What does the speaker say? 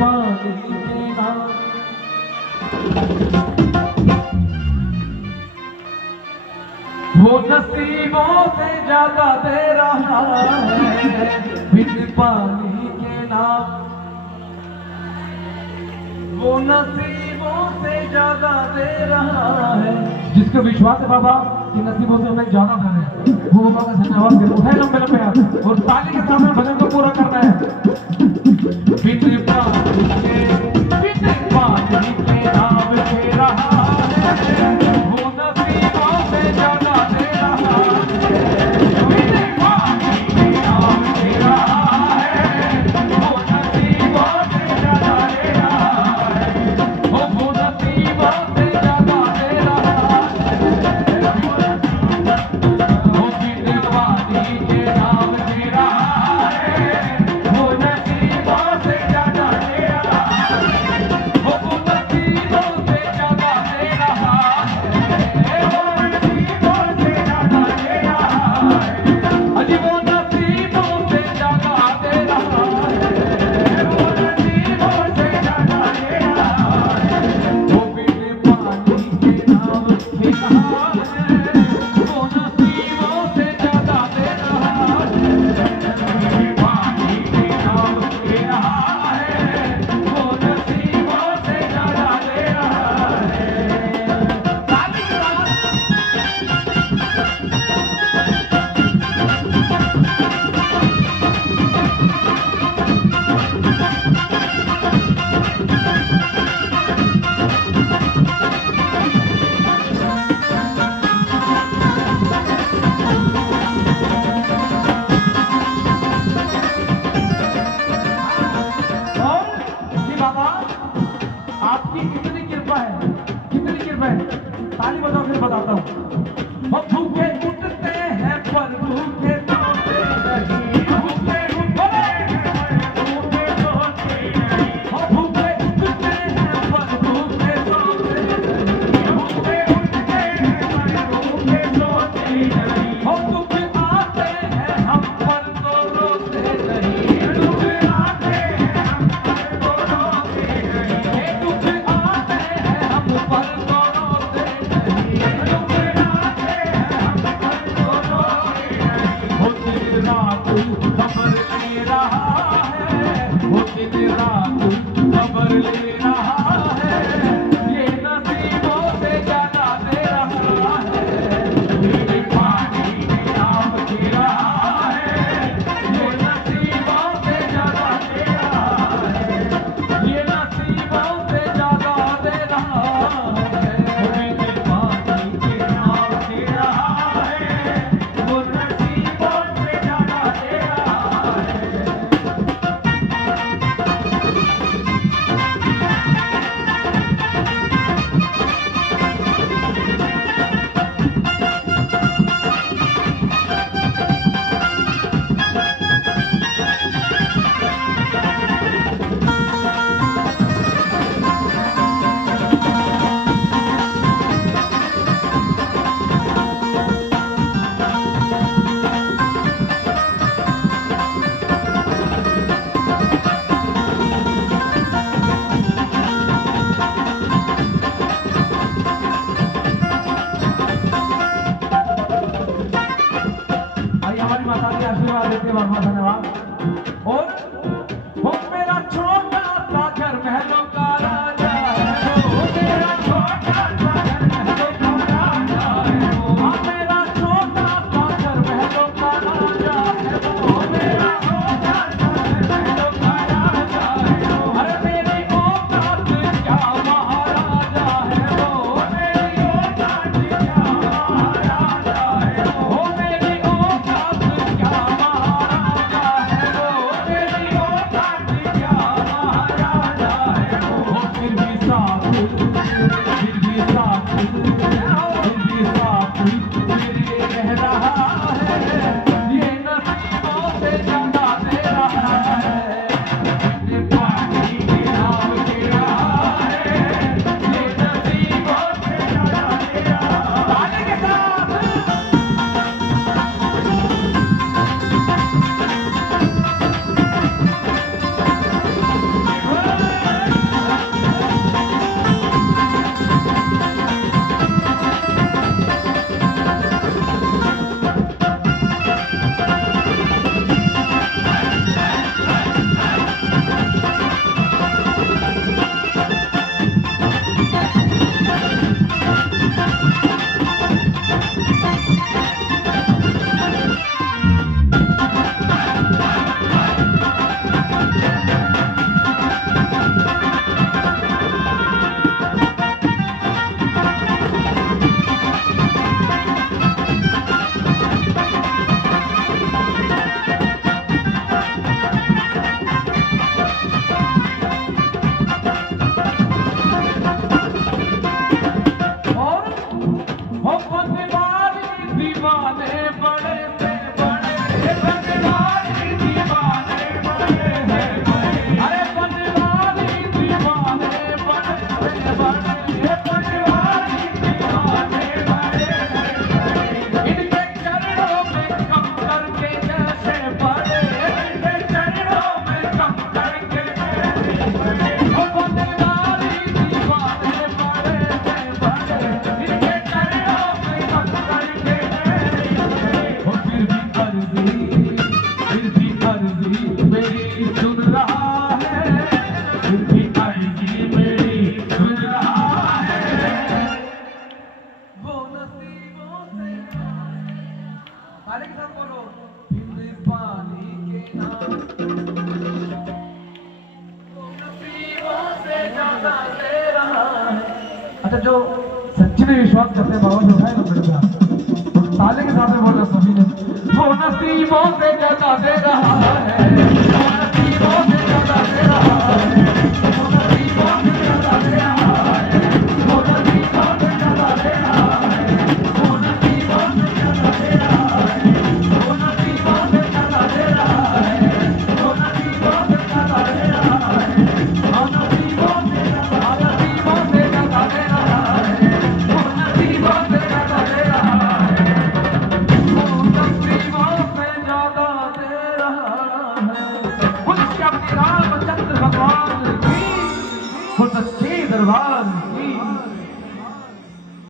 पानी के नाम। वो नसीबों से ज्यादा दे रहा है बिन पानी के नाम। वो नसीबों से ज्यादा दे रहा है। जिसको विश्वास है बाबा कि नसीबों से हमें ज्यादा दे रहे हैं, वो बाबा का धन्यवाद करें। उठाए लंबे लंबे हाथ और ताली के साथ भजन को पूरा करना है। बिन पानी के नाम दे रहा है, वो नसीबों से ज्यादा दे रहा है। बिन पानी के नाम दे रहा है, वो नसीबों से ज्यादा दे रहा है। वो नसीबों से ज्यादा दे रहा है। वो बिन पानी के नाम दे रहा है, वो नसीबों से ज्यादा दे रहा है। वो नसीबों से ज्यादा दे रहा है। वो नसीबों से ज्यादा दे रहा है। अजी वो नसीबों से ज्यादा दे रहा है। वो नसीबों से ज्यादा दे रहा है। वो बिन पानी के नाम दे रहा है, वो नसीबों से ज्यादा दे रहा है। बिन पानी के नाम दे रहा है, वो नसीबों से ज्यादा दे रहा है। ताली के साथ और जी बाबा आपकी कितनी कृपा है, कितनी कृपा है। ताली बजाओ फिर बताता हूँ। हम भूखे उठते हैं पर भूखे सोते नहीं। भूखे उठते हैं पर भूखे सोते नहीं। हम भूखे उठते हैं पर भूखे सोते नहीं। भूखे उठते हैं पर भूखे सोते नहीं। हम दुख आते हैं हम पर तो रोते नहीं। दुख आते हैं हम पर तो रोते नहीं। दुख आते हैं हम पर तो रोते नहीं। दुख आते हैं हम पर तो रोते नहीं। वो दिन रात खबर ले रहा है, वो दिन रात खबर ले रहा है। ये नसीबों से ज्यादा दे रहा है। बिन पानी के नाम दे रहा है, ये नसीबों से ज्यादा दे रहा है। ये नसीबों से ज्यादा दे रहा है। बिन पानी के नाम दे रहा है, वो नसीबों से ज्यादा दे रहा है। आइए हमारी माता जी आशीर्वाद देते हैं। बहुत बहुत धन्यवाद। और वो मेरा छोटा सा घर महलों का राजा है। वो मेरा छोटा सा घर महलों का राजा है। वो मेरा छोटा सा घर महलों का राजा है। वो मेरा छोटा सा घर महलों का राजा है। अरे मेरी औकात क्या महाराजा है। वो मेरी औकात क्या महाराजा है। वो मेरी औकात क्या महाराजा है। वो मेरी बनवारी दीवाने बड़े से बड़े, बनवारी दीवाने बड़े से बड़े, अरे बनवारी दीवाने बड़े से बड़े, बनवारी दीवाने बड़े से बड़े, इनके चरणों में कम करके जैसे बड़े, इनके चरणों में कम करके जैसे बड़े, ओ बनवारी दीवाने बड़े से बड़े, इनके चरणों में कम करके जैसे बड़े, ओ फिर भी अर्जी मेरी सुन रहा है, फिर भी अर्जी मेरी सुन रहा है, वो नसीबों से ताली के साथ बोलो, हिंदुस्तानी के नाम, वो नसीबों से ज्यादा दे रहा है। अच्छा, जो सच्ची में विश्वास करते हैं बाबा जो उठाए ना बेटा, ताली के साथ में बोलो सभी ने, वो नसीबों से ज्यादा दे रहा है।